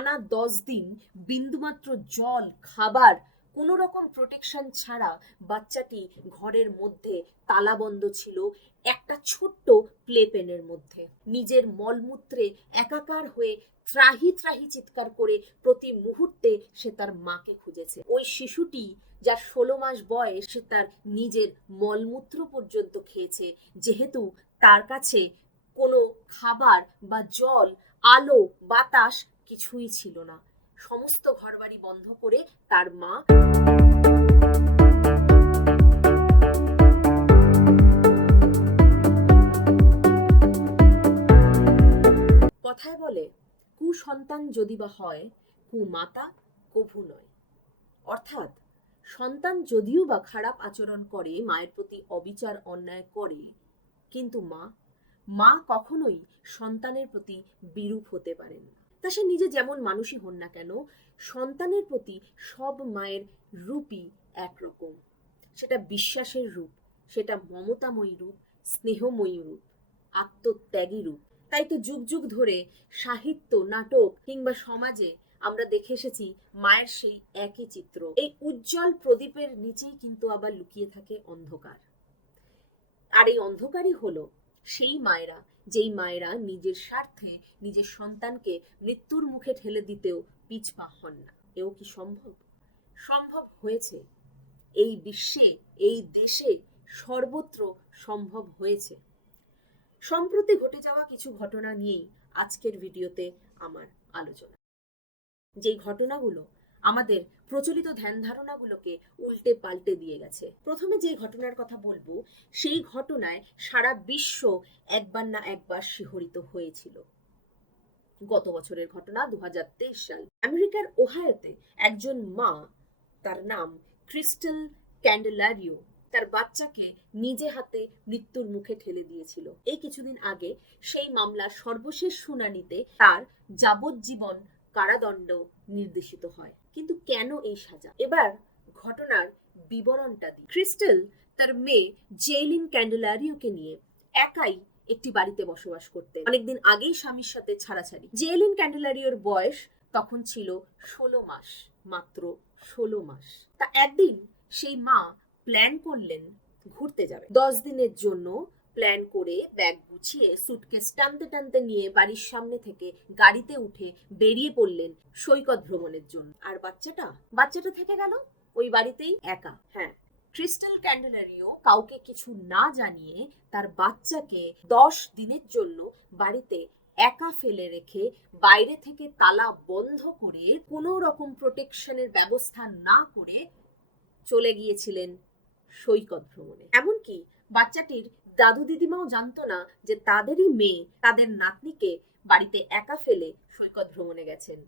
টানা 10 দিন বিন্দুমাত্র জল, খাবার, কোনো রকম প্রোটেকশন ছাড়া বাচ্চাটি ঘরের মধ্যে তালাবন্ধ ছিল একটা ছোট্ট প্লেপেনের মধ্যে। নিজের মলমূত্রে একাকার হয়ে ত্রাহি ত্রাহি চিৎকার করে প্রতি মুহূর্তে সে তার মাকে খুঁজেছে। ওই শিশুটি যার 16 মাস বয়স, সে তার নিজের মলমূত্র পর্যন্ত খেয়েছে, যেহেতু তার কাছে কোনো খাবার বা জল, আলো, বাতাস কিছুই ছিল না। সমস্ত ঘরবাড়ি বন্ধ করে তার মা কথায় বলে, কুসন্তান যদি বা হয়, কুমাতা কভু নয়। অর্থাৎ সন্তান যদিও বা খারাপ আচরণ করে, মায়ের প্রতি অবিচার অন্যায় করে, কিন্তু মা কখনোই সন্তানের প্রতি বিরূপ হতে পারেন না। তা সে নিজে যেমন মানুষই হন না কেন, সন্তানের প্রতি সব মায়ের রূপই একরকম। সেটা বিশ্বাসের রূপ, সেটা মমতাময়ী রূপ, স্নেহময়ী রূপ, আত্মত্যাগী রূপ। তাই তো যুগ যুগ ধরে সাহিত্য, নাটক কিংবা সমাজে আমরা দেখে এসেছি মায়ের সেই একই চিত্র। এই উজ্জ্বল প্রদীপের নিচেই কিন্তু আবার লুকিয়ে থাকে অন্ধকার। আর এই অন্ধকারই হলো সেই মায়েরা, যেই মায়েরা নিজের স্বার্থে নিজের সন্তানকে মৃত্যুর মুখে ঠেলে দিতেও পিছপা হন না। এও কি সম্ভব? সম্ভব হয়েছে। এই বিশ্বে, এই দেশে, সর্বত্র সম্ভব হয়েছে। সম্প্রতি ঘটে যাওয়া কিছু ঘটনা নিয়েই আজকের ভিডিওতে আমার আলোচনা। যেই ঘটনাগুলো আমাদের প্রচলিত ধ্যান ধারণাগুলোকে উল্টে পাল্টে দিয়ে গেছে। প্রথমে যে ঘটনার কথা বলবো, সেই ঘটনায় সারা বিশ্ব একবার না একবার শিহরিত হয়েছিল। গত বছরের ঘটনা, 2023 সাল। আমেরিকার ওহাইওতে একজন মা, তার নাম ক্রিস্টাল ক্যান্ডেলারিও, তার বাচ্চাকে নিজে হাতে মৃত্যুর মুখে ঠেলে দিয়েছিল। এই কিছুদিন আগে সেই মামলার সর্বশেষ শুনানিতে তার যাবজ্জীবন কারাদণ্ড নির্দেশিত হয়। কিন্তু কেন এই সাজা? এবার ঘটনার বিবরণটা দিই। ক্রিস্টাল তার মেয়ে জেইলিন ক্যান্ডেলারিওকে নিয়ে একাই একটি বাড়িতে বসবাস করতেন। অনেকদিন আগেই স্বামীর সাথে ছাড়াছাড়ি। জেইলিন ক্যান্ডেলারিওর বয়স তখন ছিল 16 মাস, মাত্র 16 মাস। তা একদিন সেই মা প্ল্যান করলেন ঘুরতে যাবে। 10 দিনের জন্য প্ল্যান করে ব্যাগ গুছিয়ে সুটকেস টানতে টানতে নিয়ে বাড়ির সামনে থেকে গাড়িতে উঠে বেরিয়ে পড়লেন সৈকত ভ্রমণের জন্য। আর বাচ্চাটা থেকে গেল ওই বাড়িতেই একা। হ্যাঁ, ক্রিস্টাল ক্যান্ডেলারিও কাউকে কিছু না জানিয়ে তার বাচ্চাকে 10 দিনের জন্য বাড়িতে একা ফেলে রেখে, বাইরে থেকে তালা বন্ধ করে, কোনো রকম প্রোটেকশনের ব্যবস্থা না করে চলে গিয়েছিলেন সৈকত ভ্রমণে। এমনকি বাচ্চাটির দাদু দিদিমাও জানতো না যে তাদেরই মেয়ে তাদের নাতনিকে বাড়িতে একা ফেলে সৈকত ভ্রমণে গেছেন।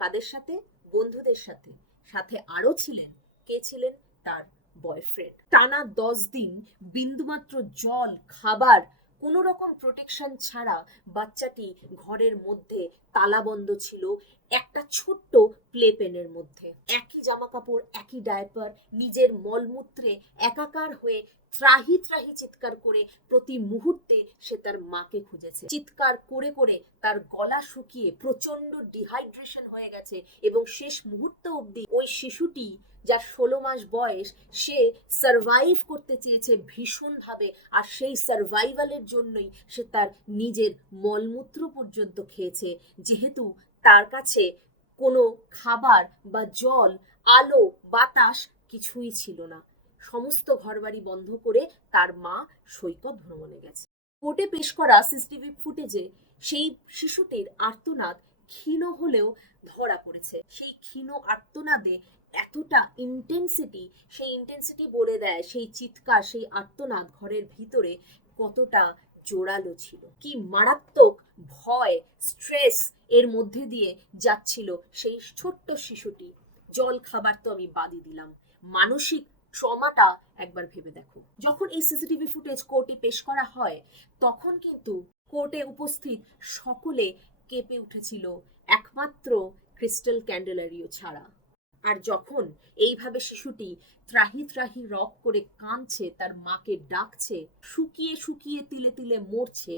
কাদের সাথে? বন্ধুদের সাথে। সাথে আরো ছিলেন, কে ছিলেন? তার বয়ফ্রেন্ড। টানা 10 দিন বিন্দুমাত্র জল, খাবার, কোনো রকম প্রোটেকশন ছাড়া বাচ্চাটি ঘরের মধ্যে তালাবন্ধ ছিল একটা ছোট্ট প্লেপেনের মধ্যে। একই জামা কাপড়, একই ডায়পার, নিজের মলমূত্রে একাকার হয়ে ত্রাহি ত্রাহি চিৎকার করে প্রতি মুহূর্তে সে তার মাকে খুঁজেছে। চিৎকার করে করে তার গলা শুকিয়ে প্রচন্ড ডিহাইড্রেশন হয়ে গেছে এবং শেষ মুহূর্ত অবধি ওই শিশুটি, যার 16 মাস বয়স, সে সার্ভাইভ করতে চেয়েছে ভীষণভাবে। আর সেই সার্ভাইভালের জন্যই সে তার নিজের মলমূত্র পর্যন্ত খেয়েছে, যেহেতু তার কাছে কোনো খাবার বা জল, আলো, বাতাস কিছুই ছিল না। সমস্ত ঘরবাড়ি বন্ধ করে তার মা সৈকত ভ্রমণে গেছে। কোর্টে পেশ করা সিসিটিভি ফুটেজে সেই শিশুটির আর্তনাদ ক্ষীণ হলেও ধরা পড়েছে। সেই ক্ষীণ আর্তনাদে এতটা সেই ইন্টেন্সিটি বলে দেয় সেই চিৎকার, সেই আর্তনাদ ঘরের ভিতরে কতটা জোরালো ছিল, কি মারাত্মক ভয়, স্ট্রেস এর মধ্যে দিয়ে যাচ্ছিল সেই ছোট্ট শিশুটি। জল খাবার তো আমি বাদই দিলাম, মানসিক ট্রমাটা একবার ভেবে দেখো। যখন এই সিসিটিভি ফুটেজ কোর্টে পেশ করা হয়, তখন কিন্তু কোর্টে উপস্থিত সকলে কেঁপে উঠেছিল, একমাত্র ক্রিস্টাল ক্যান্ডেলারিও ছাড়া। আর যখন এইভাবে শিশুটি ত্রাহি ত্রাহি রব করে কাঁদছে, তার মাকে ডাকছে, শুকিয়ে শুকিয়ে তিলে তিলে মরছে,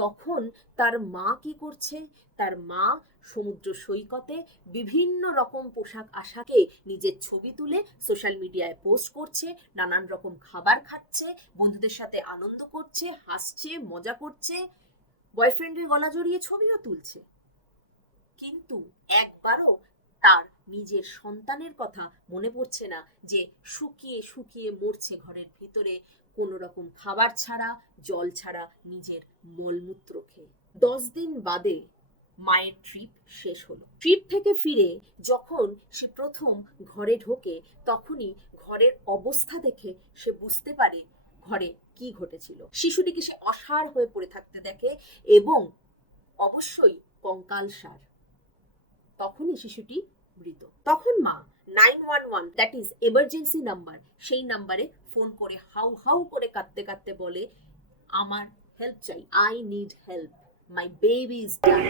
তখন তার মা কি করছে? তার মা সমুদ্র সৈকতে বিভিন্ন রকম পোশাক আশাকে নিজের ছবি তুলে সোশ্যাল মিডিয়ায় পোস্ট করছে, নানান রকম খাবার খাচ্ছে, বন্ধুদের সাথে আনন্দ করছে, হাসছে, মজা করছে, বয়ফ্রেন্ডের গলা জড়িয়ে ছবিও তুলছে। কিন্তু একবারও তার নিজের সন্তানের কথা মনে পড়ছে না, যে শুকিয়ে শুকিয়ে মরছে ঘরের ভিতরে, কোনো রকম খাবার ছাড়া, জল ছাড়া, নিজের মলমূত্র খেয়ে। 10 দিন বাদে মায়ের ট্রিপ শেষ হলো। ট্রিপ থেকে ফিরে যখন সে প্রথম ঘরে ঢোকে, তখনই ঘরের অবস্থা দেখে সে বুঝতে পারে ঘরে কি ঘটেছিল। শিশুটিকে সে অসাড় হয়ে পড়ে থাকতে দেখে, এবং অবশ্যই কঙ্কালসার। তখনই শিশুটি মৃত। তখন মা 911, দ্যাট ইজ এমার্জেন্সি নাম্বার, সেই নাম্বারে ফোন করে হাউ হাউ করে কাঁদতে কাঁদতে বলে, আমার হেল্প চাই, I need help, my baby is dyeing.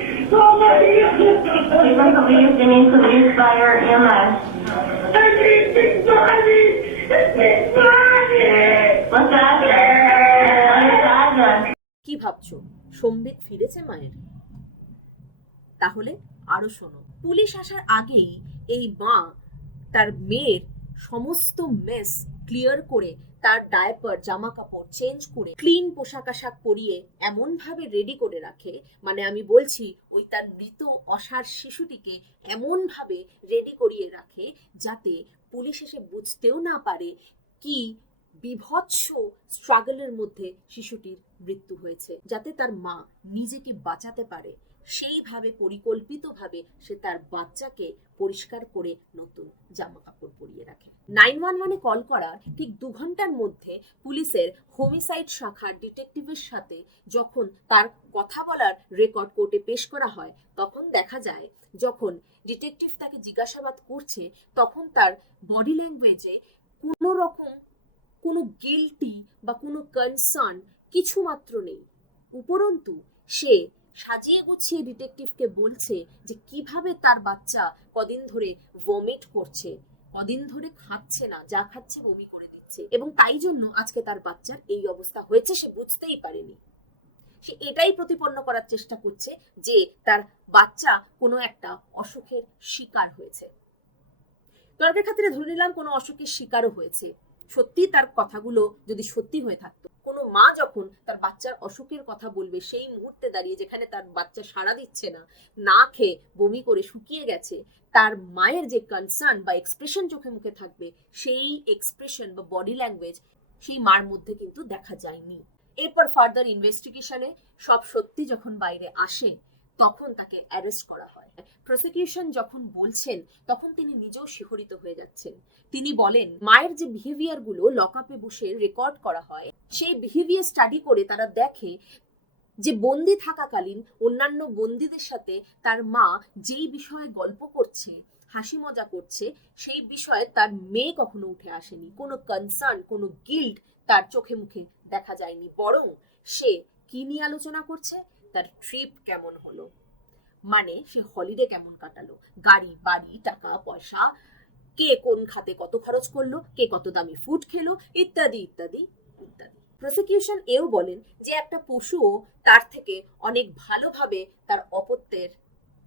Police fire EMS. I need big money! Big money! What's the address? কি ভাবছো, সম্বিত ফিরেছে মায়ের? তাহলে আরো শোনো। পুলিশ আসার আগেই এই মা তার মেয়ের সমস্ত মেস ক্লিয়ার করে, তার ডায়াপার, জামা কাপড় চেঞ্জ করে, ক্লিন পোশাক আশাক পরিয়ে এমন ভাবে রেডি করে রাখে, মানে আমি বলছি ওই তার মৃত অসার শিশুটিকে এমন ভাবে রেডি করিয়ে রাখে যাতে পুলিশ এসে বুঝতেও না পারে কি বিভৎস স্ট্রাগলের মধ্যে শিশুটির মৃত্যু হয়েছে, যাতে তার মা নিজেকে বাঁচাতে পারে। সেইভাবে পরিকল্পিতভাবে সে তার বাচ্চাকে পরিষ্কার করে নতুন জামা কাপড় পরিয়ে রাখে। 911-এ কল করার ঠিক 2 ঘন্টার মধ্যে পুলিশের হোমিসাইড শাখার ডিটেকটিভের সাথে যখন তার কথা বলার রেকর্ড কোর্টে পেশ করা হয়, তখন দেখা যায় যখন ডিটেকটিভ তাকে জিজ্ঞাসাবাদ করছে, তখন তার বডি ল্যাঙ্গুয়েজে কোনো রকম কোনো গিল্টি বা কোনো কনসার্ন কিছু মাত্র নেই। উপরন্তু সে সাজিয়ে গুছিয়ে ডিটেকটিভকে বলছে যে কিভাবে তার বাচ্চা কদিন ধরে ভমিট করছে, কদিন ধরে খাচ্ছে না, যা খাচ্ছে বমি করে দিচ্ছে, এবং তাই জন্য আজকে তার বাচ্চার এই অবস্থা হয়েছে, সে বুঝতেই পারেনি। সে এটাই প্রতিপন্ন করার চেষ্টা করছে যে তার বাচ্চা কোনো একটা অসুখের শিকার হয়েছে। তর্কের খাতিরে ধরে নিলাম কোনো অসুখের শিকারও হয়েছে। সত্যি তার কথাগুলো যদি সত্যি হয়ে থাকতো, কোনো মা যখন তার বাচ্চার অসুখের কথা বলবে, সেই মুহূর্তে দাঁড়িয়ে যেখানে তার বাচ্চা সাড়া দিচ্ছে না, না খেয়ে বমি করে শুকিয়ে গেছে, তার মায়ের যে কনসার্ন বা এক্সপ্রেশন চোখে মুখে থাকবে, সেই এক্সপ্রেশন বা বডি ল্যাঙ্গুয়েজ সেই মার মধ্যে কিন্তু দেখা যায়নি। এরপর ফার্দার ইনভেস্টিগেশনে সব সত্যি যখন বাইরে আসে, তখন তাকে অ্যারেস্ট করা হয়। প্রসিকিউশন যখন বলছেন, তখন তিনি নিজেও শিহরিত হয়ে যাচ্ছেন। তিনি বলেন, মায়ের যে বিহেভিয়ার গুলো লকআপে বসে রেকর্ড করা হয়, সেই বিহেভিয়ার স্টাডি করে তারা দেখে যে বন্দি থাকাকালীন অন্যান্য বন্দীদের সাথে তার মা যেই বিষয়ে গল্প করছে, হাসি মজা করছে, সেই বিষয়ে তার মেয়ে কখনো উঠে আসেনি। কোনো কনসার্ন, কোনো গিল্ট তার চোখে মুখে দেখা যায়নি। বরং সে কি নিয়ে আলোচনা করছে? তার ট্রিপ কেমন হলো, মানে সে হলিডে কেমন কাটালো, গাড়ি বাড়ি, টাকা পয়সা, কে কোন খাতে কত খরচ করলো, কে কত দামি ফুড খেলো, ইত্যাদি ইত্যাদি ইত্যাদি। প্রসিকিউশন এও বলেন যে একটা পশুও তার থেকে অনেক ভালোভাবে তার অপত্যের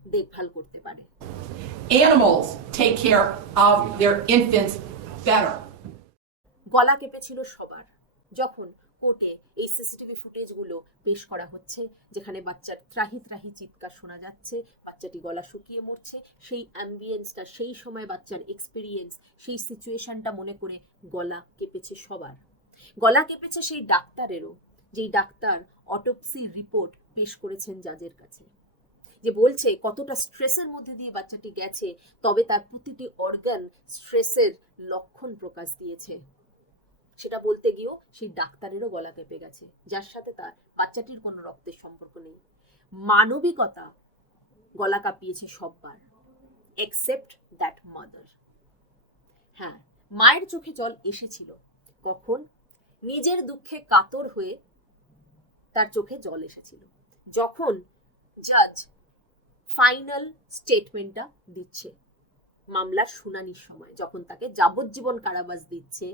দেখভাল করতে পারে। Animals take care of their infants better. গলা কেঁপেছিল সবার যখন কোর্টে এই সিসিটিভি ফুটেজগুলো পেশ করা হচ্ছে, যেখানে বাচ্চার ত্রাহি ত্রাহি চিৎকার শোনা যাচ্ছে, বাচ্চাটি গলা শুকিয়ে মরছে, সেই অ্যাম্বিয়েন্সটা, সেই সময় বাচ্চার এক্সপিরিয়েন্স, সেই সিচুয়েশনটা মনে করে গলা কেঁপেছে সবার। গলা কেঁপেছে সেই ডাক্তারেরও, যেই ডাক্তার অটোপসি রিপোর্ট পেশ করেছেন জাজের কাছে, যে বলছে কতটা স্ট্রেসের মধ্যে দিয়ে বাচ্চাটি গেছে, তবে তার প্রতিটি অর্গান স্ট্রেসের লক্ষণ প্রকাশ দিয়েছে। সেটা বলতে গিয়েও সেই ডাক্তারেরও গলা কেঁপে গেছে, যার সাথে তার বাচ্চাটির কোনো রক্তের সম্পর্ক নেই। মানবিকতা গলা কাঁপিয়েছে সববার, এক্সেপ্ট দ্যাট মাদার। হ্যাঁ, মায়ের চোখে জল এসেছিল। কখন? নিজের দুঃখে কাতর হয়ে তার চোখে জল এসেছিল যখন জাজ ফাইনাল স্টেটমেন্টটা দিচ্ছে। মামলার শুনানির সময়, যখন তাকে যাবজ্জীবন কারাবাস দিচ্ছে,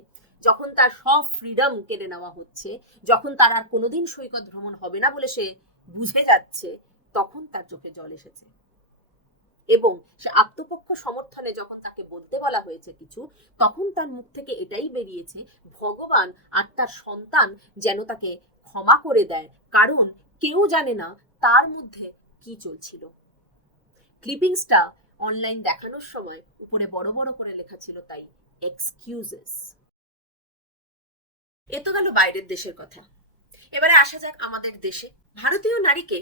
যখন তার সব ফ্রিডম কেড়ে নেওয়া হচ্ছে, যখন তার আর কোনোদিন সৈকত ভ্রমণ হবে না বলে সে বুঝে যাচ্ছে, তখন তার চোখে জল এসেছে। এবং সে আত্মপক্ষ সমর্থনে যখন তাকে বলতে বলা হয়েছে কিছু, তখন তার মুখ থেকে এটাই বেরিয়েছে, ভগবান আর তার সন্তান যেন তাকে ক্ষমা করে দেয়, কারণ কেউ জানে না তার মধ্যে কি চলছিল। ক্লিপিংসটা অনলাইন দেখানোর সময় উপরে বড় বড় করে লেখা ছিল তাই এক্সকিউজেস। এ তো গেল বাইরের দেশের কথা। এবারে আসা যাক আমাদের দেশে। ভারতীয় নারীকে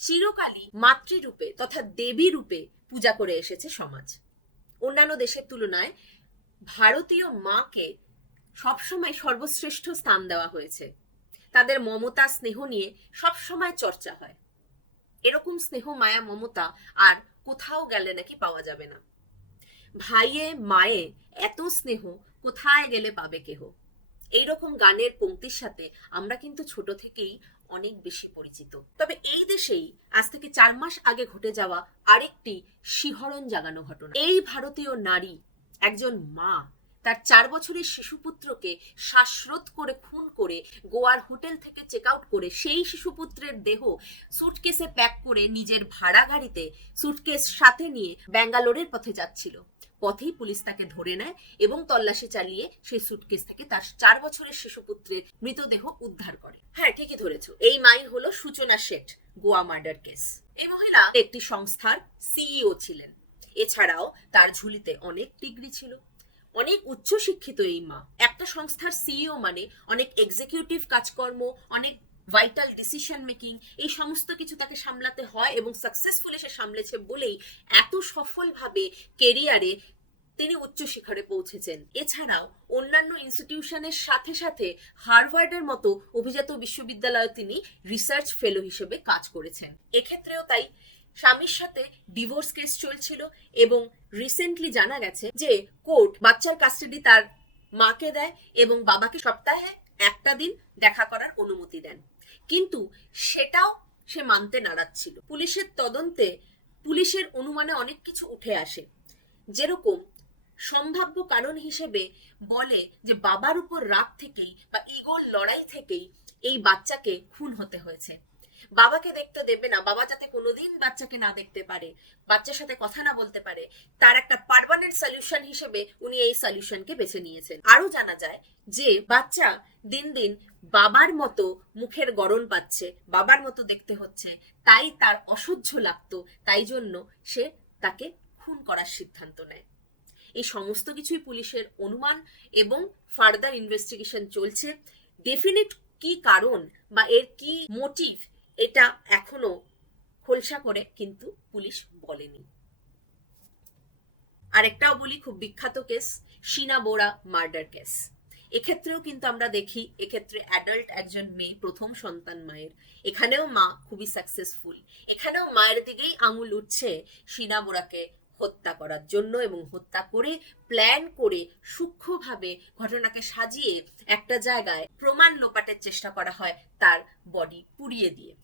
চিরকালই মাতৃরূপে তথা দেবী রূপে পূজা করে এসেছে সমাজ। অন্যান্য দেশের তুলনায় ভারতীয় মাকে সবসময় সর্বশ্রেষ্ঠ স্থান দেওয়া হয়েছে। তাদের মমতা স্নেহ নিয়ে সবসময় চর্চা হয়। এরকম স্নেহ মায়া মমতা আর কোথাও গেলে নাকি পাওয়া যাবে না। ভাইয়ে মায়ে এত স্নেহ কোথায় গেলে পাবে কেহ। এইরকম গানের পংক্তির সাথে আমরা কিন্তু ছোট থেকেই অনেক বেশি পরিচিত। তবে এই দেশেই আজ থেকে 4 মাস আগে ঘটে যাওয়া আরেকটি শিহরণ জাগানো ঘটনা। এই ভারতীয় নারী, একজন মা, তার 4 বছরের শিশুপুত্রকে শ্বাসরোধ করে খুন করে গোয়ার হোটেল থেকে চেক আউট করে সেই শিশুপুত্রের দেহ সুটকেসে প্যাক করে নিজের ভাড়া গাড়িতে সুটকেস সাথে নিয়ে ব্যাঙ্গালোরের পথে যাচ্ছিল। পথেই পুলিশ তাকে ধরে নেয় এবং তল্লাশি চালিয়ে সেই সুটকেস থেকে তার 4 বছরের শিশুপুত্রের মৃতদেহ উদ্ধার করে। হ্যাঁ, ঠিকই ধরেছো, এই মাই হলো সূচনা শেঠ, গোয়া মার্ডার কেস। এই মহিলা একটি সংস্থার সিইও ছিলেন। এছাড়াও তার ঝুলিতে অনেক ডিগ্রি ছিল। অনেক উচ্চ শিক্ষিত এই মা। একটা সংস্থার সিইও মানে অনেক এক্সিকিউটিভ কাজকর্ম, অনেক ভাইটাল ডিসিশন মেকিং, এই সমস্ত কিছু তাকে সামলাতে হয় এবং সাকসেসফুলি সে সামলেছে বলেই এত সফলভাবে কেরিয়ারে তিনি উচ্চ শিখরে পৌঁছেছেন। এছাড়াও অন্যান্য ইনস্টিটিউশনের সাথে সাথে হার্ভার্ডের মতো অভিজাত বিশ্ববিদ্যালয়ে তিনি রিসার্চ ফেলো হিসেবে কাজ করেছেন। এক্ষেত্রেও তাই স্বামীর সাথে ডিভোর্স কেস চলছিল এবং রিসেন্টলি জানা গেছে যে কোর্ট বাচ্চার কাস্টাডি তার মাকে দেয় এবং বাবাকে সপ্তাহে একটা দিন দেখা করার অনুমতি দেন, কিন্তু সেটাও সে মানতে নারাজ ছিল। পুলিশের তদন্তে পুলিশের অনুমানে অনেক কিছু উঠে আসে, যেরকম সম্ভাব্য কারণ হিসেবে বলে যে বাবার উপর রাগ থেকেই বা ইগোর লড়াই থেকেই এই বাচ্চাকে খুন হতে হয়েছে। বাবাকে দেখতে দেবে না, বাবা যাতে কোনোদিন বাচ্চাকে না দেখতে পারে, বাচ্চার সাথে কথা না বলতে পারে, তার একটা পার্মানেন্ট সলিউশন হিসেবে উনি এই সলিউশনকে বেছে নিয়েছেন। আরো জানা যায় যে বাচ্চা দিন দিন বাবার মতো মুখের গড়ন পাচ্ছে, বাবার মতো দেখতে হচ্ছে, তাই তার অসহ্য লাগতো, তাই জন্য সে তাকে খুন করার সিদ্ধান্ত নেয়। এই সমস্ত কিছুই পুলিশের অনুমান এবং ফার্দার ইনভেস্টিগেশন চলছে। ডেফিনিট কি কারণ বা এর কি মোটিভ এটা এখনো খোলসা করে কিন্তু পুলিশ বলেনি। আরেকটাও বলি, খুব বিখ্যাত কেস, শীনা বোরা মার্ডার কেস। এক্ষেত্রেও কিন্তু আমরা দেখি এক্ষেত্রে অ্যাডাল্ট একজন মেয়ে, প্রথম সন্তান মায়ের। এখানেও মা খুবই সাকসেসফুল। এখানেও মায়ের দিকেই আঙুল উঠছে শীনা বোরাকে হত্যা করার জন্য এবং হত্যা করে প্ল্যান করে সূক্ষ্মভাবে ঘটনাকে সাজিয়ে একটা জায়গায় প্রমাণ লোপাটের চেষ্টা করা হয় তার বডি পুড়িয়ে দিয়ে।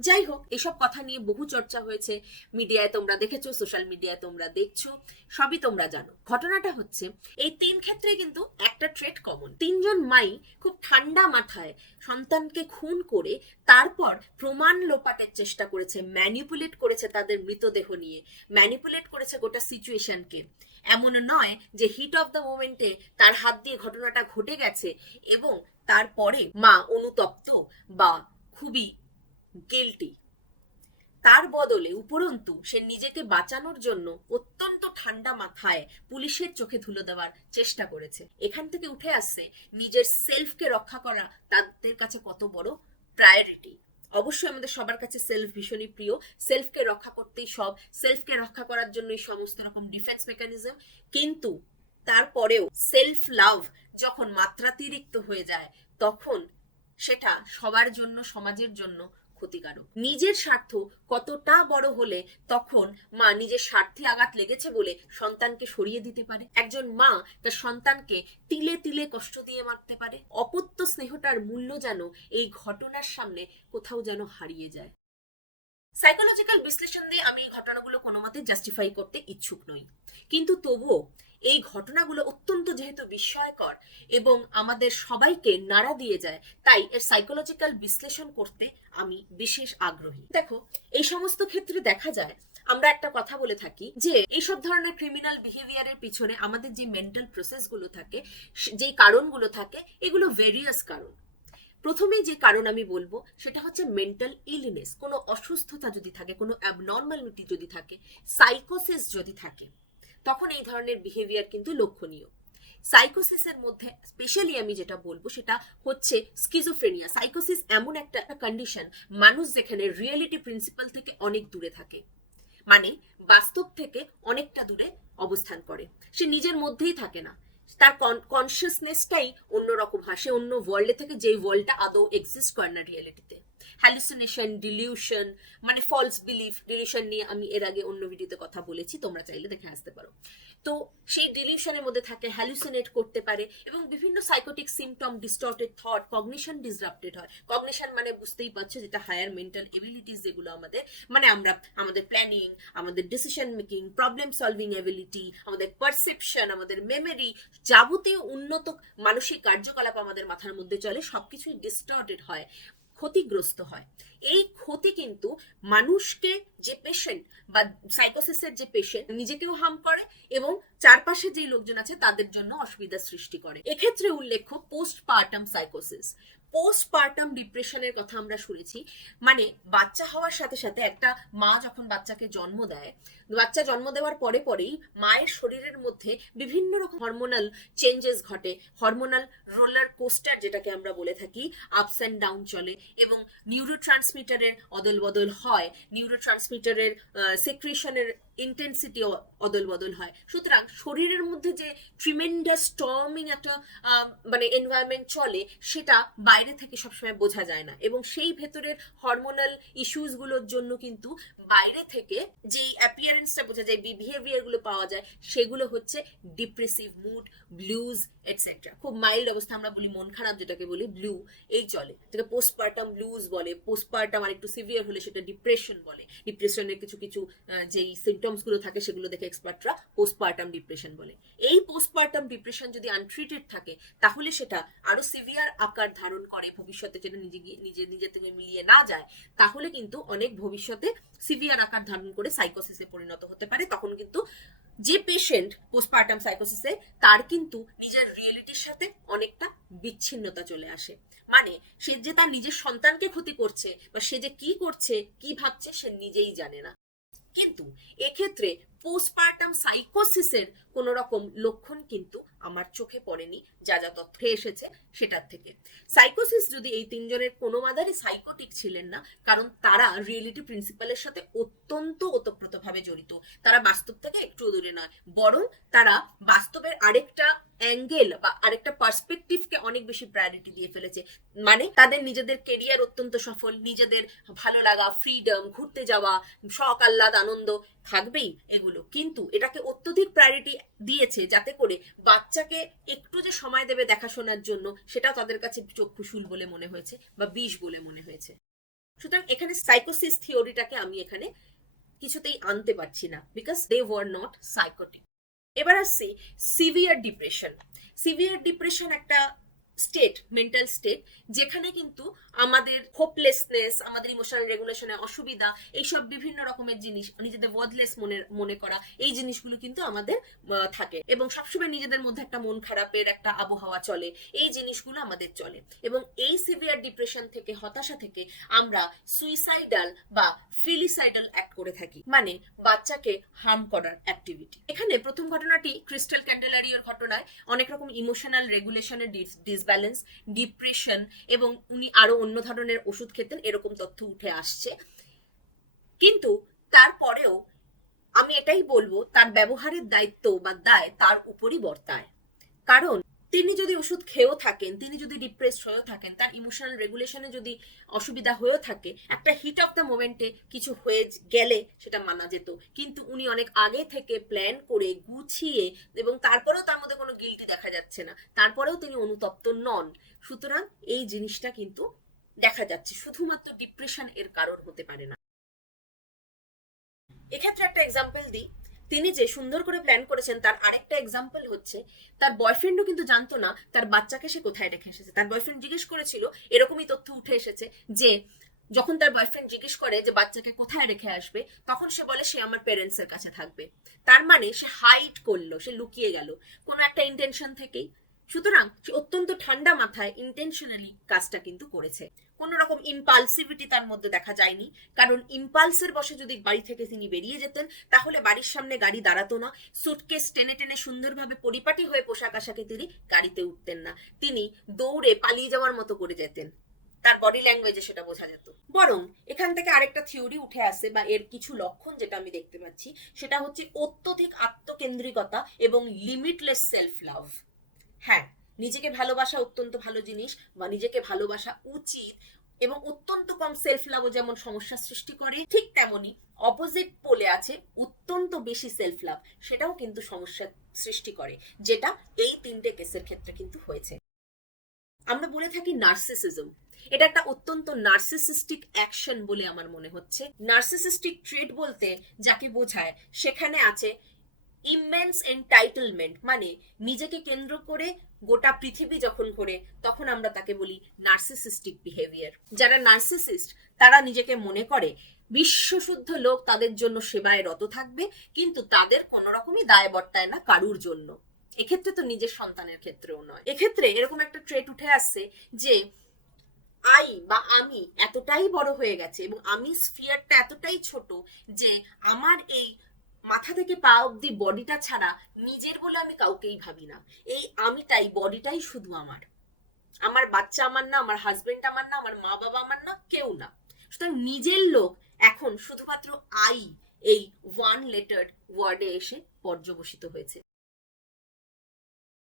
যাই হোক, এসব কথা নিয়ে বহু চর্চা হয়েছে, মিডিয়ায় তোমরা দেখেছো, সোশ্যাল মিডিয়ায় তোমরা দেখছো, সবই তোমরা জানো। ঘটনাটা হচ্ছে এই 3 ক্ষেত্রে কিন্তু একটা ট্রেড কমন। 3 জন মাই খুব ঠান্ডা মাথায় সন্তানকে খুন করে তারপর প্রমাণ লোপাটের চেষ্টা করেছে, ম্যানিপুলেট করেছে তাদের মৃতদেহ নিয়ে, ম্যানিপুলেট করেছে গোটা সিচুয়েশনকে। এমন নয় যে হিট অফ দ্য মোমেন্টে তার হাত দিয়ে ঘটনাটা ঘটে গেছে এবং তারপরে মা অনুতপ্ত বা খুবই গিল্টি। তার বদলে উপরন্তু সে নিজেকে বাঁচানোর জন্য অত্যন্ত ঠান্ডা মাথায় পুলিশের চোখে ধুলো দেওয়ার চেষ্টা করেছে। এখান থেকে উঠে আসছে নিজের সেলফকে রক্ষা করা তাদের কাছে কত বড় প্রায়োরিটি। অবশ্যই আমাদের সবার কাছে সেলফ ভীষণই প্রিয়, সেলফকে রক্ষা করতেই সব, সেলফকে রক্ষা করার জন্যই সমস্ত রকম ডিফেন্স মেকানিজম, কিন্তু তারপরেও সেলফ লাভ যখন মাত্রাতিরিক্ত হয়ে যায় তখন সেটা সবার জন্য, সমাজের জন্য ক্ষতিকারক। নিজের স্বার্থ কতটা বড় হলে তখন মা নিজের স্বার্থে আঘাত লেগেছে বলে সন্তানকে সরিয়ে দিতে পারে। একজন মা তার সন্তানকে তিলে তিলে কষ্ট দিয়ে মারতে পারে। অপত্য স্নেহটার মূল্য যেন এই ঘটনার সামনে কোথাও যেন হারিয়ে যায়। সাইকোলজিক্যাল বিশ্লেষণ দিয়ে আমি এই ঘটনাগুলো কোনো মতে জাস্টিফাই করতে ইচ্ছুক নই, কিন্তু তবুও এই ঘটনাগুলো অত্যন্ত যেহেতু বিস্ময়কর এবং আমাদের সবাইকে নাড়া দিয়ে যায়, তাই এর সাইকোলজিক্যাল বিশ্লেষণ করতে আমি বিশেষ আগ্রহী। দেখো, এই সমস্ত ক্ষেত্রে দেখা যায় আমরা একটা কথা বলে থাকি যে এইসব ধরনের ক্রিমিনাল বিহেভিয়ারের পিছনে আমাদের যে মেন্টাল প্রসেসগুলো থাকে, যেই কারণগুলো থাকে, এগুলো ভেরিয়াস কারণ। প্রথমেই যে কারণ আমি বলবো সেটা হচ্ছে মেন্টাল ইলনেস। কোনো অসুস্থতা যদি থাকে, কোনো অ্যাবনর্মালিটি যদি থাকে, সাইকোসিস যদি থাকে, তখন এই ধরনের বিহেভিয়ার কিন্তু লক্ষণীয়। সাইকোসিসের মধ্যে স্পেশালি আমি যেটা বলবো সেটা হচ্ছে স্কিজোফ্রেনিয়া। সাইকোসিস এমন একটা কন্ডিশন মানুষ যেখানে রিয়েলিটি প্রিন্সিপাল থেকে অনেক দূরে থাকে, মানে বাস্তব থেকে অনেকটা দূরে অবস্থান করে, সে নিজের মধ্যেই থাকে না, তার কনসিয়াসনেসটাই অন্যরকম হয়, সে অন্য ওয়ার্ল্ডে থেকে, যেই ওয়ার্ল্ডটা আদৌ এক্সিস্ট করে না রিয়েলিটিতে। হ্যালুসিনেশন, ডিলিউশন, মানে ফলস বিলিফ। ডিলিউশন নিয়ে আমি এর আগে অন্য ভিডিওতে কথা বলেছি, তোমরা চাইলে দেখে আসতে পারো। তো সেই ডিলিউশনের মধ্যে থাকে, হ্যালুসিনেট করতে পারে এবং বিভিন্ন psychotic symptom, distorted thought, cognition disrupted হয়। কগনিশন মানে বুঝতেই পারছো, যেটা হায়ার মেন্টাল এবিলিটিস, যেগুলো আমাদের, মানে আমরা আমাদের প্ল্যানিং, আমাদের decision making, problem solving ability, আমাদের পারসেপশন, আমাদের মেমোরি, যাবতীয় উন্নত মানসিক কার্যকলাপ আমাদের মাথার মধ্যে চলে, সবকিছুই ডিস্টর্টেড হয়, ক্ষতিগ্রস্ত হয়। এই ক্ষতি কিন্তু মানুষকে, যে পেশেন্ট বা সাইকোসিসের যে পেশেন্ট, নিজেকেও হার্ম করে এবং চারপাশে যে লোকজন আছে তাদের জন্য অসুবিধা সৃষ্টি করে। এক্ষেত্রে উল্লেখ্য পোস্টপার্টাম সাইকোসিস। পোস্টপার্টাম ডিপ্রেশনের কথা আমরা শুনেছি, মানে বাচ্চা হওয়ার সাথে সাথে একটা মা যখন বাচ্চাকে জন্ম দেয়, বাচ্চা জন্ম দেওয়ার পরে পরেই মায়ের শরীরের মধ্যে বিভিন্ন রকম হরমোনাল চেঞ্জেস ঘটে। হরমোনাল রোলার কোস্টার যেটাকে আমরা বলে থাকি, আপস অ্যান্ড ডাউন চলে এবং নিউরোট্রান্সমিটারের অদল বদল হয়, নিউরোট্রান্সমিটারের সেক্রেশনের ইন্টেন্সিটি অদল বদল হয়। সুতরাং শরীরের মধ্যে যে ট্রিমেন্ডাস স্টর্মিং একটা মানে এনভায়রনমেন্ট চলে, সেটা বাইরে থেকে সবসময় বোঝা যায় না এবং সেই ভেতরের হরমোনাল ইস্যুসগুলোর জন্য কিন্তু বাইরে থেকে যেই অ্যাপিয়ারেন্সটা বোঝা যায়, বিহেভিয়ারগুলো পাওয়া যায়, সেগুলো হচ্ছে ডিপ্রেসিভ মুড, ব্লুজ এটসেট্রা। খুব মাইল্ড অবস্থা আমরা বলি, মন খারাপ যেটাকে বলি, ব্লু, এই চলে, যেটা পোস্টপার্টাম ব্লুজ বলে। পোস্টপার্টাম আর একটু সিভিয়ার হলে সেটা ডিপ্রেশন বলে। ডিপ্রেশনের কিছু কিছু যেই সিমটমস গুলো থাকে সেগুলো দেখে এক্সপার্টরা পোস্টপার্টাম ডিপ্রেশন বলে। এই পোস্টপার্টাম ডিপ্রেশন যদি আনট্রিটেড থাকে তাহলে সেটা আরো সিভিয়ার আকার ধারণ করে, ভবিষ্যতে যেটা নিজে থেকে মিলিয়ে না যায়, তাহলে কিন্তু অনেক ভবিষ্যতে সিভিয়ার আকার ধারণ করে সাইকোসিসে পরিণত হতে পারে। তখন কিন্তু যে পেশেন্ট পোস্টপার্টাম সাইকোসিসে, তার কিন্তু নিজের রিয়েলিটির সাথে অনেকটা বিচ্ছিন্নতা চলে আসে, মানে সে যে তার নিজের সন্তানকে ক্ষতি করছে বা সে যে কি করছে, কি ভাবছে, সে নিজেই জানে না। কিন্তু এক্ষেত্রে পোস্টপার্টাম সাইকোসিসের কোন রকম লক্ষণ কিন্তু আমার চোখে পড়েনি, যা যা তথ্য এসেছে সেটার থেকে। সাইকোসিস যদি এই তিনজনের কোনো মাদারই সাইকোটিক ছিলেন না, কারণ তারা রিয়েলিটি প্রিন্সিপালের সাথে অত্যন্ত ওতপ্রোতভাবে জড়িত। তারা বাস্তব থেকে একটু দূরে নয়, বরং তারা বাস্তবের আরেকটা অ্যাঙ্গেল বা আরেকটা পার্সপেক্টিভকে অনেক বেশি প্রায়োরিটি দিয়ে ফেলেছে। মানে তাদের নিজেদের কেরিয়ার অত্যন্ত সফল, নিজেদের ভালো লাগা, ফ্রিডম, ঘুরতে যাওয়া, শখ, আহ্লাদ, আনন্দ থাকবেই এগুলো, কিন্তু এটাকে অত্যধিক প্রায়োরিটি দিয়েছে যাতে করে বাচ্চাকে একটু যে সময় দেবে দেখাশোনার জন্য, সেটাও তাদের কাছে চক্ষুশূল বলে মনে হয়েছে বা বিষ বলে মনে হয়েছে। সুতরাং এখানে সাইকোসিস থিওরিটাকে আমি এখানে কিছুতেই আনতে পারছি না, because they were not psychotic. এবার আসছি সিভিয়ার ডিপ্রেশন। সিভিয়ার ডিপ্রেশন একটা স্টেট, মেন্টাল স্টেট, যেখানে কিন্তু আমাদের হোপলেসনেস, আমাদের ইমোশনাল রেগুলেশনের অসুবিধা, এইসব বিভিন্ন রকমের জিনিস, নিজেদের ওয়ার্ডলেস মনে করা, এই জিনিসগুলো কিন্তু আমাদের থাকে এবং সবসময় নিজেদের মধ্যে একটা মন খারাপের একটা আবহাওয়া চলে, এই জিনিসগুলো আমাদের চলে। এবং এই সিভিয়ার ডিপ্রেশন থেকে, হতাশা থেকে আমরা সুইসাইডাল বা ফিলিসাইডাল অ্যাক্ট করে থাকি, মানে বাচ্চাকে হার্ম করার অ্যাক্টিভিটি। এখানে প্রথম ঘটনাটি ক্রিস্টাল ক্যান্ডেলারিওর ঘটনায় অনেক রকম ইমোশনাল রেগুলেশনের ডিসব্যালেন্স, ডিপ্রেশন এবং উনি আরো অন্য ধরনের ওষুধ খেতেন, এরকম তথ্য উঠে আসছে। কিন্তু তারপরেও আমি এটাই বলবো, তার ব্যবহারের দায়িত্ব বা দায় তার উপরই বর্তায়। কারণ তিনি যদি ওষুধ খেয়েও থাকেন, তিনি যদি ডিপ্রেসড হয়েও থাকেন, তার ইমোশনাল রেগুলেশনে যদি অসুবিধা হয়েও থাকে, একটা হিট অফ দ্য মোমেন্টে কিছু হয়ে গেলে সেটা মানা যেত। কিন্তু উনি অনেক আগে থেকে প্ল্যান করে গুছিয়ে, এবং তারপরেও তার মধ্যে কোনো গিল্টি দেখা যাচ্ছে না, তারপরেও তিনি অনুতপ্ত নন। সুতরাং এই জিনিসটা কিন্তু দেখা যাচ্ছে, শুধুমাত্র ডিপ্রেশন এর কারণ হতে পারে না। এক্ষেত্রে একটা এক্সাম্পল দিই, তিনি যে সুন্দর করে প্ল্যান করেছেন তার আরেকটা এক্সাম্পল হচ্ছে তার বয়ফ্রেন্ডও কিন্তু জানতো না তার বাচ্চাকে সে কোথায় রেখে এসেছে। তার বয়ফ্রেন্ড জিজ্ঞেস করেছিল, এরকমই তথ্য উঠে এসেছে যে যখন তার বয়ফ্রেন্ড জিজ্ঞেস করে যে বাচ্চাকে কোথায় রেখে আসবে, তখন সে বলে সে আমার প্যারেন্টস এর কাছে থাকবে। তার মানে সে হাইড করলো, সে লুকিয়ে গেল কোনো একটা ইন্টেনশন থেকেই। সুতরাং সে অত্যন্ত ঠান্ডা মাথায় ইন্টেনশনালি কাজটা কিন্তু করেছে। কোন রকম ইম্পালসিভিটি তার মধ্যে দেখা যায়নি, কারণ ইম্পালসের বশে যদি বাড়ি থেকে তিনি বেরিয়ে যেতেন তাহলে বাড়ির সামনে গাড়ি দাঁড়াতো না, সুটকেস টেনে টেনে সুন্দরভাবে পরিপাটি হয়ে পোশাক আশাকে তিনি গাড়িতে উঠতেন না, তিনি দৌড়ে পালিয়ে যাওয়ার মতো করে যেতেন। তার বডি ল্যাঙ্গুয়েজে সেটা বোঝা যেত। বরং এখান থেকে আরেকটা থিওরি উঠে আসে বা এর কিছু লক্ষণ যেটা আমি দেখতে পাচ্ছি সেটা হচ্ছে অত্যধিক আত্মকেন্দ্রিকতা এবং লিমিটলেস সেলফ লাভ। হ্যাঁ, নিজেকে ভালোবাসা অত্যন্ত ভালো জিনিস বা নিজেকে ভালোবাসা উচিত, এবং অত্যন্ত কম সেলফ লাভও যেমন সমস্যা সৃষ্টি করে, ঠিক তেমনি অপোজিট পোলে আছে অত্যন্ত বেশি সেলফ লাভ, সেটাও কিন্তু সমস্যা সৃষ্টি করে, যেটা এই তিনটে কেসের ক্ষেত্রে কিন্তু হয়েছে। আমরা বলে থাকি নার্সিসিজম, এটা একটা অত্যন্ত নার্সিসিস্টিক অ্যাকশন বলে আমার মনে হচ্ছে। নার্সিসিস্টিক ট্রেট বলতে যাকে বোঝায় সেখানে আছে ইমেন্স এন্টাইটেলমেন্ট, মানে নিজেকে কেন্দ্র করে গোটা পৃথিবী যখন ঘোরে তখন আমরা তাকে বলি নার্সিসিস্টিক বিহেভিয়ার। যারা নার্সিসিস্ট তারা নিজেকে মনে করে বিশ্বশুদ্ধ লোক তাদের জন্য সেবায় রত থাকবে, কিন্তু তাদের কোনো রকমই দায় বর্তায় না কারুর জন্য। এক্ষেত্রে তো নিজের সন্তানের ক্ষেত্রেও নয়। এক্ষেত্রে এরকম একটা ট্রেট উঠে আসছে যে আমি এতটাই বড় হয়ে গেছে এবং আমি স্ফিয়ারটা এতটাই ছোট যে আমার এই মাথা থেকে পা অব্দি বডিটা ছাড়া নিজের বলে আমি কাউকেই ভাবি না। এই আমিটাই, বডিটাই শুধু আমার, আমার বাচ্চা আমার না, আমার হাজবেন্ড আমার না, আমার মা বাবা আমার না, কেউ না। সুতরাং নিজের লোক এখন শুধুমাত্র এই ওয়ান লেটার্ড ওয়ার্ডে এসে পর্যবসিত হয়েছে।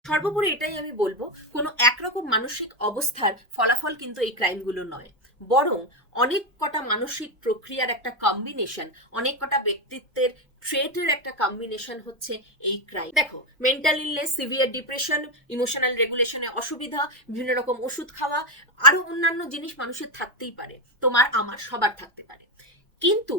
সর্বোপরি এটাই আমি বলবো, কোনো একরকম মানসিক অবস্থার ফলাফল কিন্তু এই ক্রাইমগুলো নয়, বরং অনেক কটা মানসিক প্রক্রিয়ার একটা কম্বিনেশন, অনেক কটা ব্যক্তিত্বের ট্রেটের একটা কম্বিনেশন হচ্ছে এই ক্রাইম। দেখো, mental illness, severe depression, emotional রেগুলেশনে অসুবিধা, বিভিন্ন রকম ওষুধ খাওয়া, আরো অন্যান্য জিনিস মানুষের থাকতেই পারে, তোমার আমার সবার থাকতে পারে, কিন্তু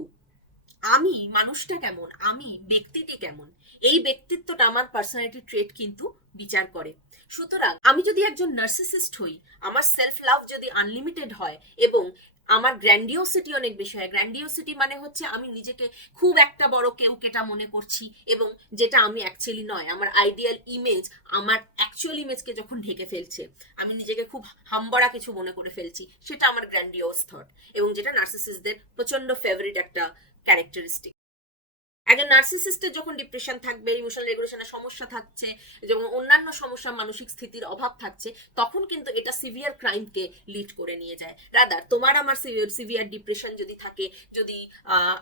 আমি মানুষটা কেমন, আমি ব্যক্তিটি কেমন, এই ব্যক্তিত্বটা আমার পার্সোনালিটি ট্রেট কিন্তু বিচার করে। সুতরাং আমি যদি একজন নার্সিসিস্ট হই, আমার সেলফ লাভ যদি আনলিমিটেড হয় এবং আমার গ্র্যান্ডিওসিটি অনেক বেশি হয়, গ্র্যান্ডিওসিটি মানে হচ্ছে আমি নিজেকে খুব একটা বড় কেউ কেটা মনে করছি এবং যেটা আমি অ্যাকচুয়ালি নয়, আমার আইডিয়াল ইমেজ আমার অ্যাকচুয়াল ইমেজকে যখন ঢেকে ফেলছে, আমি নিজেকে খুব হাম্বড়া কিছু মনে করে ফেলছি, সেটা আমার গ্র্যান্ডিওস থট, এবং যেটা নার্সিসিস্টদের প্রচন্ড ফেভারিট একটা ক্যারেক্টারিস্টিক। একজন নার্সিসিস্টের যখন ডিপ্রেশন থাকবে, ইমোশনাল রেগুলেশনের সমস্যা থাকছে, যেমন অন্যান্য সমস্যা, মানসিক স্থিতির অভাব থাকছে, তখন কিন্তু এটা সিভিয়ার ক্রাইমকে লিড করে নিয়ে যায়। রাদার তোমার আমার সিভিয়ার ডিপ্রেশন যদি থাকে, যদি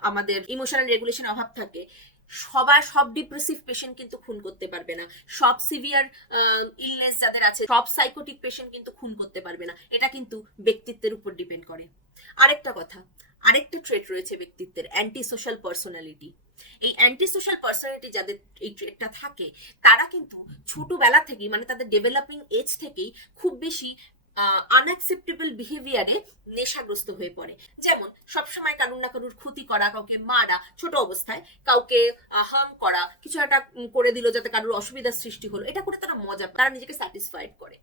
আমাদের ইমোশনাল রেগুলেশন অভাব থাকে, সব ডিপ্রেসিভ পেশেন্ট কিন্তু খুন করতে পারবে না, সব সিভিয়ার ইলনেস যাদের আছে, সব সাইকোটিক পেশেন্ট কিন্তু খুন করতে পারবে না, এটা কিন্তু ব্যক্তিত্বের উপর ডিপেন্ড করে। আরেকটা কথা, আরেকটা ট্রেট রয়েছে ব্যক্তিত্বের, অ্যান্টি সোশ্যাল পার্সোনালিটি। এই অ্যান্টি সোশ্যাল পার্সোনালিটি যাদের এই ট্রেটটা থাকে, তারা কিন্তু ছোটবেলা থেকেই, মানে তাদের ডেভেলপিং এজ থেকেই খুব বেশি আনঅ্যাকসেপ্টেবল বিহেভিয়ারে নেশাগ্রস্ত হয়ে পড়ে। যেমন সবসময় কারুর না কারুর ক্ষতি করা, কাউকে মারা, ছোট অবস্থায় কাউকে হার্ম করা, কিছু একটা করে দিল যাতে কারুর অসুবিধার সৃষ্টি হলো, এটা করে তারা মজা, তারা নিজেকে স্যাটিসফাইড করে।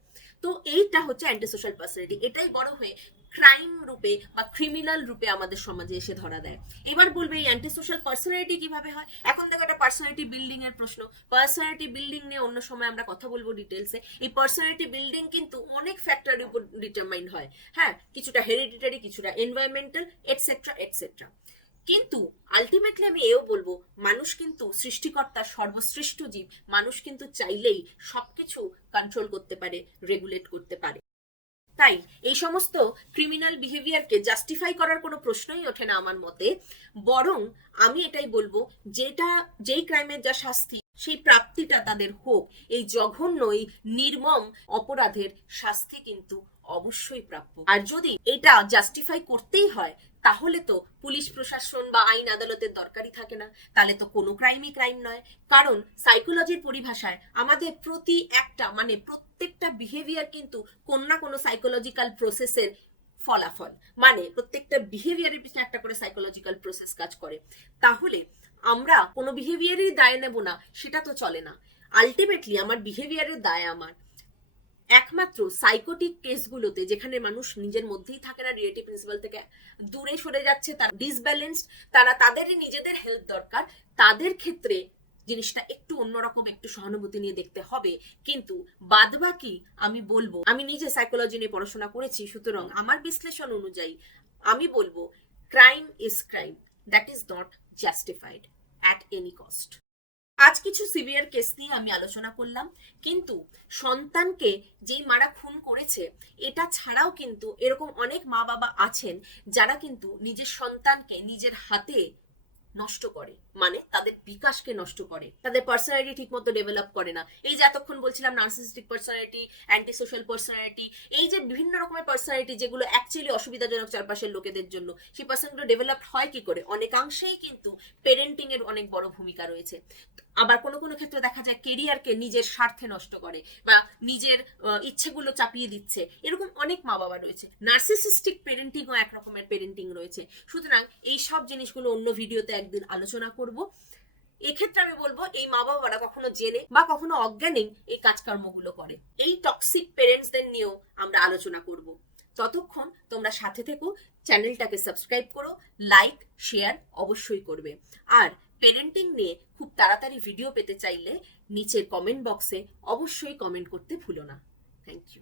তো এইটা হচ্ছে অ্যান্টি সোশ্যাল পার্সোনালিটি, এটাই বড় হয়ে ক্রাইম রূপে বা ক্রিমিনাল রূপে আমাদের সমাজে এসে ধরা দেয়। এবার বলবে এই অ্যান্টি সোশ্যাল পার্সোনালিটি কিভাবে হয়। এখন দেখো একটা পার্সোনালিটি বিল্ডিং এর প্রশ্ন, পার্সোনালিটি বিল্ডিং নিয়ে অন্য সময় আমরা কথা বলবো ডিটেলসে। এই পার্সোনালিটি বিল্ডিং কিন্তু অনেক ফ্যাক্টরের উপর ডিটারমাইন হয়, হ্যাঁ, কিছুটা হেরিডিটারি, কিছুটা এনভায়রনমেন্টাল, এটসেট্রা এটসেট্রা। কিন্তু আলটিমেটলি আমি এও বলবো, মানুষ কিন্তু সৃষ্টিকর্তার সর্বশ্রেষ্ঠ জীব, মানুষ কিন্তু চাইলেই সবকিছু কন্ট্রোল করতে পারে, রেগুলেট করতে পারে। তাই এই সমস্ত ক্রিমিনাল বিহেভিয়ারকে জাস্টিফাই করার কোনো প্রশ্নই ওঠে না আমার মতে, বরং আমি এটাই বলবো, যেই ক্রাইমের যা শাস্তি, সেই প্রাপ্তিটা তাদের হোক। এই জঘন্য, এই নির্মম অপরাধের শাস্তি কিন্তু অবশ্যই প্রাপ্য। আর যদি এটা জাস্টিফাই করতেই হয়, তাহলে তো পুলিশ প্রশাসন বা আইন আদালতের দরকারই থাকে না, তাহলে তো কোনো ক্রাইমই ক্রাইম নয়। কারণ সাইকোলজির পরিভাষায় আমাদের প্রত্যেকটা বিহেভিয়ার কিন্তু কোন না কোনো সাইকোলজিক্যাল প্রসেসের ফলাফল, মানে প্রত্যেকটা বিহেভিয়ারের পিছনে একটা করে সাইকোলজিক্যাল প্রসেস কাজ করে। তাহলে আমরা কোনো বিহেভিয়ারেরই দায় নেব না, সেটা তো চলে না। আলটিমেটলি আমার বিহেভিয়ারের দায় আমার। একমাত্র সাইকোটিক কেসগুলোতে, যেখানে মানুষ নিজের মধ্যেই থাকে না, রিলেটিভ প্রিন্সিপাল থেকে দূরে সরে যাচ্ছে, তারা ডিসব্যালেন্সড, তারা তাদেরই নিজেদের হেল্প দরকার, তাদের ক্ষেত্রে জিনিসটা একটু অন্যরকম, একটু সহানুভূতি নিয়ে দেখতে হবে। কিন্তু বাদবাকি আমি বলবো, আমি নিজে সাইকোলজি নিয়ে পড়াশোনা করেছি, সুতরাং আমার বিশ্লেষণ অনুযায়ী আমি বলবো crime is crime, that is not justified at any cost. আজ কিছু সিভিয়ার কেস নিয়ে আমি আলোচনা করলাম, কিন্তু সন্তানকে যেই মারা খুন করেছে, এটা ছাড়াও কিন্তু এরকম অনেক মা বাবা আছেন যারা কিন্তু নিজের সন্তানকে নিজের হাতে নষ্ট করে, মানে তাদের বিকাশকে নষ্ট করে, তাদের পার্সোনালিটি ঠিক মতো ডেভেলপ করে না। এই যে এতক্ষণ বলছিলাম narcissistic personality, anti social personality, এই যে বিভিন্ন রকমের পার্সোনালিটি যেগুলো অ্যাকচুয়ালি অসুবিধাজনক চারপাশের লোকেদের জন্য, সেই পার্সনগুলো ডেভেলপ হয় কি করে? অনেকাংশেই কিন্তু পেরেন্টিং এর অনেক বড় ভূমিকা রয়েছে। আবার কোনো কোনো ক্ষেত্রে দেখা যায় কেরিয়ারকে নিজের স্বার্থে নষ্ট করে বা নিজের ইচ্ছেগুলো চাপিয়ে দিচ্ছে, এরকম অনেক মা বাবা রয়েছে। নার্সিসিস্টিক পেরেন্টিংও এক রকমের পেরেন্টিং রয়েছে। সুতরাং এই সব জিনিসগুলো অন্য ভিডিওতে একদিন আলোচনা করব। এক্ষেত্রে আমি বলবো এই মা বাবারা কখনো জেনে বা কখনো অজ্ঞানেই এই কাজকর্মগুলো করে। এই টক্সিক পেরেন্টসদের নিয়েও আমরা আলোচনা করব। ততক্ষণ তোমরা সাথে থেকো, চ্যানেলটাকে সাবস্ক্রাইব করো, লাইক শেয়ার অবশ্যই করবে। আর পেরেন্টিং নিয়ে খুব তাড়াতাড়ি ভিডিও পেতে চাইলে নিচের কমেন্ট বক্সে অবশ্যই কমেন্ট করতে ভুলো না। Thank you.